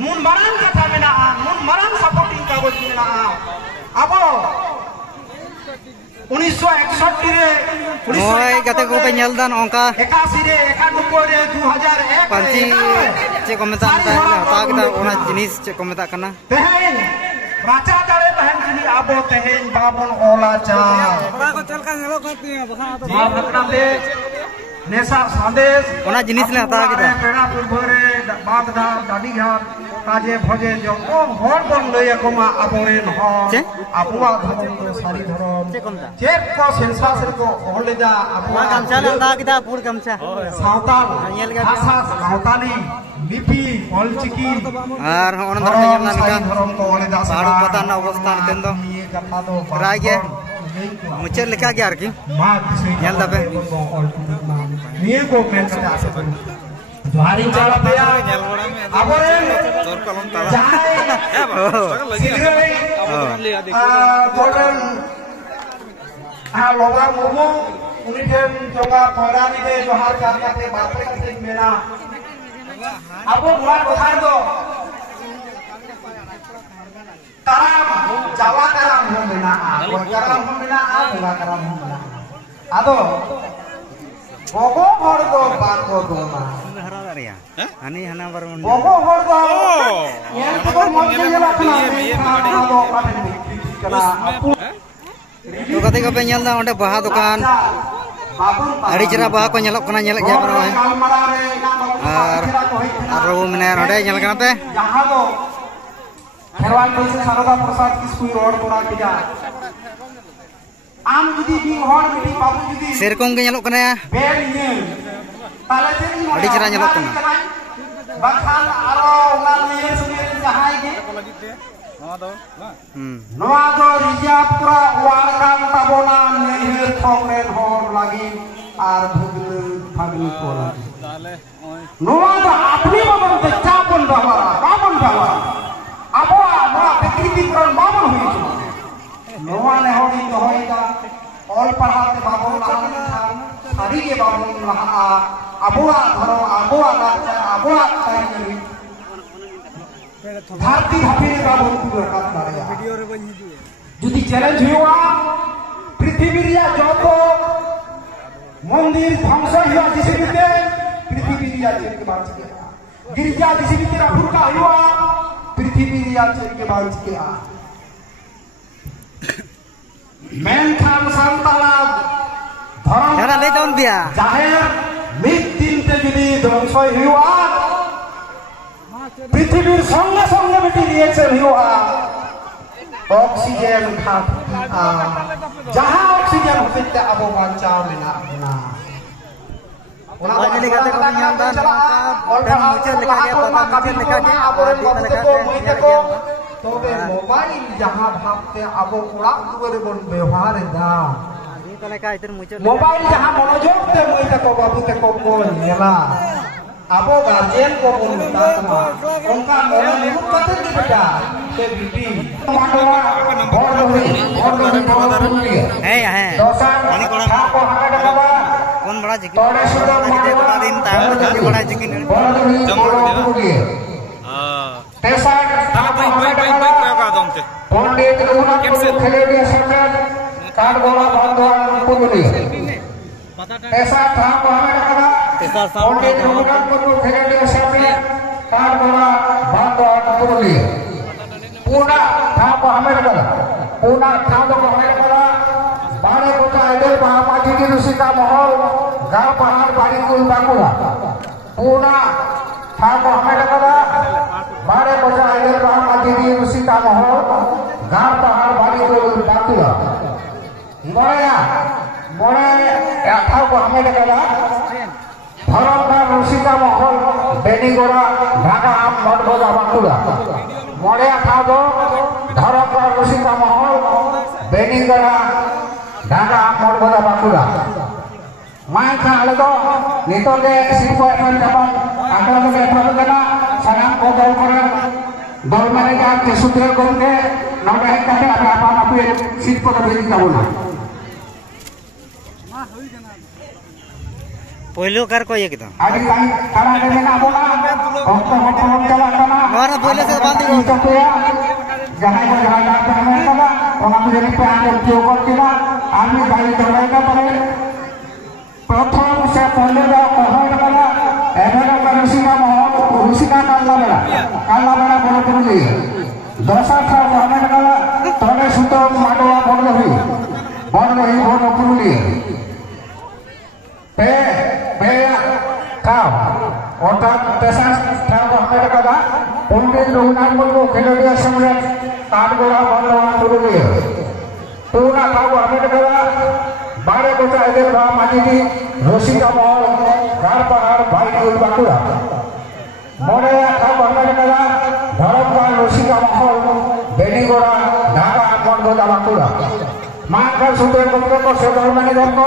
nun marang kata mena'a nun marang supporting kagoj mena'a abo 1961 re Oi kate ko pe nyel dan onka 81 re 91 re 2001 panci che ko meta ta hata kita ona jinis che ko meta kana tehen racha dare tahen kini abo tehen babon ola cha ora ko chalka ngelo kati basa to ma bhatnate nesa sandesh ona jinis le hata kita pera purbore bagda dadi ghat kaje bhoje joko hor bon loya koma aboren ho apuwa dhorom ko sari dhorom che ko meta chek ko sensasir ko holeda apuwa gamcha le hata kita pur gamcha sautal bhasha sautali lipi olchiki ar ona dharma nyam na nika dhorom ko holeda paharu pata na obosthan tendo rage mucher lekha ge ar ki nyal dabe niye ko men kata ase Johari chala peya aboren tor kolom tala jahai golden loga mumu uni den jonga porani de johar kate bapre kate mena abo bulan kothar do karam jawa karam ho mena karam ho mena bunga karam ho mena ado bogo hor do bako doma ani hana baru bogo hor do yen to mo jela kana do kana to kate ko pe nyel da onde baha dukan adi chera baha ko nyelok kana nyelek ge baro ar aro mene onde nyel kana te jaha do kherwan koise saroda prasad kisku road kora kiya am judi bi hor bi babu judi serkom ge nyelok kana ya ber nyel tale jeri adi chera nyelok kana bakhan aro ngal ye sunir jahai ge noa do rijab pura warang tabona nehir thokren hor lagi ar bhagni ko lagi noa do apni babon te chapon bahara babon bahara abo noa bekriti kron babon hoichu noa ne hori to hoida ol pahate babon lahan hari ge babon laha aboa dharo aboa lachar aboa tairi धरती हफिने बाबू को रखा दाड़िया video रे बन हिजु जुदी challenge हुआ पृथ्वी रिया जत मंदिर ध्वंस हुआ जिसिबिते पृथ्वी रिया chair के बांच के गिरजा जिसिबिते राफुका हुआ पृथ्वी रिया चेर के बांच के मेनखान संताला धर्म jana le taun bia जाहिर मित दिन ते जुदी ध्वंस हुआ পৃথিবীর সঙ্গে সঙ্গে বেটি দিয়েছে হিওয়া অক্সিজেন যাহা অক্সিজেন হতে আবো বাঁচা মেনা না ওনা bajali kate ko nyam dan onka mucher lekha ge pata mucher lekha ge আবরের di lekha মধ্যে ge মই দেখো তবে মোবাইল যাহা ভাবতে আবো ওড়া দুয়ারে বন ব্যবহার দা di lekha itur mucher mobile যাহা মনোযোগ তে মই দেখো বাবু দেখো কোন নেলা abo guardian ko punta sama onka orang nimut kate di beda te bibi mandoa hey he ani kora ko hagada kaba kon bada jiki jiki bada din taam jiki bada jiki tesa baik ka dong te pondit runa khele dia sarkar card bola bandhan puruni tesa tham ko hagada kaba tesar sam pondit runa khele dia sarkar card bola bandhan puruni puna tham ko hagada kaba puna tham ko hagada kaba bane kota idel bahamaji di rusika mahal ga pahar bari kul bakula puna tham ko hagada kaba bane kota idel bahamaji di rusika mahal ga pahar bari kul bakula mone tham ko hagada kaba ধরমকার Rasika মহল বেনিগোড়া ঢাকা আম মঠগোদা বাঁকুড়া মরিয়া খাবো ধরমকার রসিকা মহল বেনিগোড়া ঢাকা আম মঠগোদা বাঁকুড়া মাই খা আলে তো নিতলে শিল্প এখন যেমন আগ্রহ এফাবে কেনা সানাম কো দল করেন দল ম্যানেজার কেশুদ্রের গমকে নবে হেড কাটে আমি আপান আপনি শিল্প তো বেরিয়ে যাবো না Poilo kar ko ye kita. Adi karena ada yang abona, oktober jalan kana. Mana poilo se bandi ko. Jangan jangan jangan kana. Orang menjadi pihak joko kita, kami dari terlalu pada. Prothom se poilo da kohar kana. Enak kana rusika kalla bera bolo kuruli. Dosa thar kana kana. Tole suto madwa bolo kuruli. Kau, otak pesan tahu apa kata? Pemimpin lunak mulu kemudian semula tarbola bandar turun dia. Tuna tahu apa kata? Bare kota itu bah majidi Rosita Mall, Garpahar, Baikul Bakura. Model tahu apa kata? Dharamkan Rosita Mall, Benigora, Dhaka, Gondola Bakura. Maka sudah beberapa saudara manajer ko,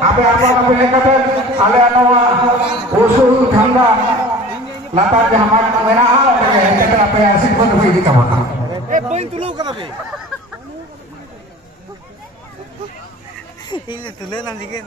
apa pendekatan, ada nama usul tangga, latar jahat menah, kita apa yang sih pun begini kamu. Poin tulu kata be. Ini tulen nanti kan.